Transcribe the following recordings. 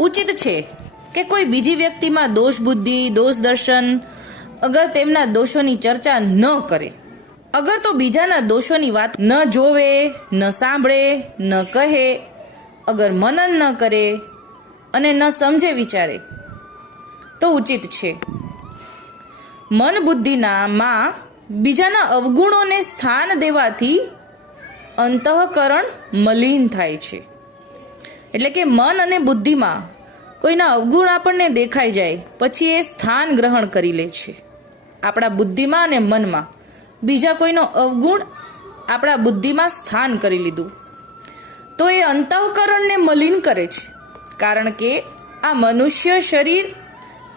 ઉચિત છે કે કોઈ બીજી વ્યક્તિમાં દોષ બુદ્ધિ, દોષ દર્શન અગર તેમના દોષોની ચર્ચા ન કરે, અગર તો બીજાના દોષોની વાત ન જોવે, ન સાંભળે, ન કહે, અગર મનન ન કરે અને ન સમજે વિચારે તો ઉચિત છે. મન બુદ્ધિના માં બીજાના અવગુણોને સ્થાન દેવાથી અંતઃકરણ મલિન થાય છે. એટલે કે મન અને બુદ્ધિમાં કોઈના અવગુણ આપણને દેખાઈ જાય પછી એ સ્થાન ગ્રહણ કરી લે છે. આપણા બુદ્ધિમાં અને મનમાં બીજા કોઈનો અવગુણ આપણા બુદ્ધિમાં સ્થાન કરી લીધું તો એ અંતઃકરણને મલિન કરે છે. કારણ કે આ મનુષ્ય શરીર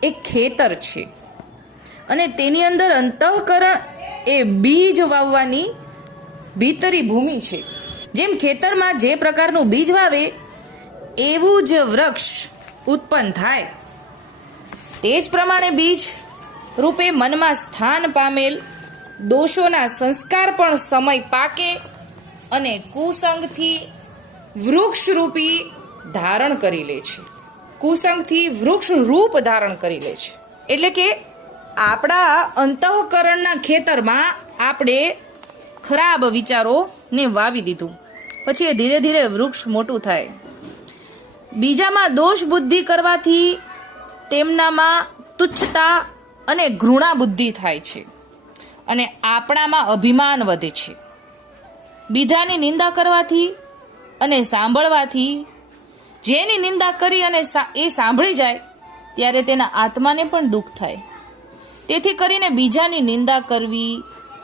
એક ખેતર છે અને તેની અંદર અંતઃકરણ એ બીજ વાવવાની ભીતરી ભૂમિ છે. જેમ ખેતરમાં જે પ્રકારનું બીજ વાવે એવું જ વૃક્ષ ઉત્પન્ન થાય, તે જ પ્રમાણે બીજ રૂપે મનમાં સ્થાન પામેલ દોષોના સંસ્કાર પણ સમય પાકે અને કુસંગથી વૃક્ષરૂપી ધારણ કરી લે છે. કુસંગથી વૃક્ષ રૂપ ધારણ કરી લે છે. એટલે કે આપણા અંતઃકરણના ખેતરમાં આપણે ખરાબ વિચારોને વાવી દીધું, પછી એ ધીરે ધીરે વૃક્ષ મોટું થાય. બીજામાં દોષ બુદ્ધિ કરવાથી તેમનામાં તુચ્છતા અને ઘૃણા બુદ્ધિ થાય છે અને આપણામાં અભિમાન વધે છે. બીજાની નિંદા કરવાથી અને સાંભળવાથી જેની નિંદા કરી અને એ સાંભળી જાય ત્યારે તેના આત્માને પણ દુઃખ થાય. તેથી કરીને બીજાની નિંદા કરવી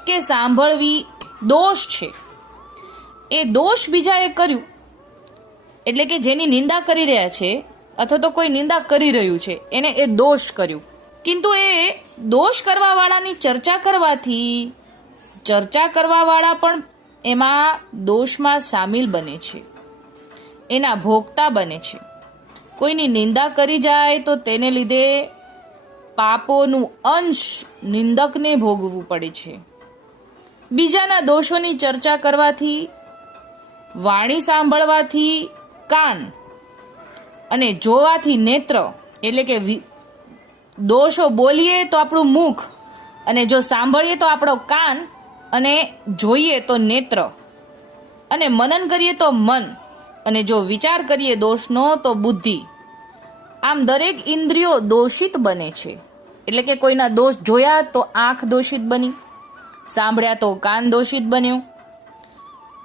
કે સાંભળવી દોષ છે. એ દોષ બીજાએ કર્યું એટલે કે જેની નિંદા કરી રહ્યા છે અથવા તો કોઈ નિંદા કરી રહ્યું છે એને એ દોષ કર્યું. કિંતુ એ દોષ કરવાવાળાની ચર્ચા કરવાથી ચર્ચા કરવાવાળા પણ એમાં દોષમાં સામેલ બને છે, એના ભોગતા બને છે. કોઈની નિંદા કરી જાય તો તેને લીધે પાપોનું અંશ નિંદકને ભોગવવું પડે છે. બીજાના દોષોની ચર્ચા કરવાથી, વાણી સાંભળવાથી કાન અને જોવાથી નેત્ર, એટલે કે દોષો બોલીએ તો આપણું મુખ અને જો સાંભળીએ તો આપણો કાન અને જોઈએ તો નેત્ર અને મનન કરીએ તો મન અને જો વિચાર કરીએ દોષનો તો બુદ્ધિ. આમ દરેક ઇન્દ્રિયો દોષિત બને છે. એટલે કે કોઈના દોષ જોયા તો આંખ દોષિત બની, સાંભળ્યા તો કાન દોષિત બન્યો,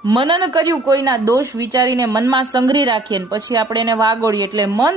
મનન કર્યું કોઈના દોષ વિચારીને મનમાં સંગ્રહી રાખીએ પછી આપણે એને વાગોળીએ એટલે મન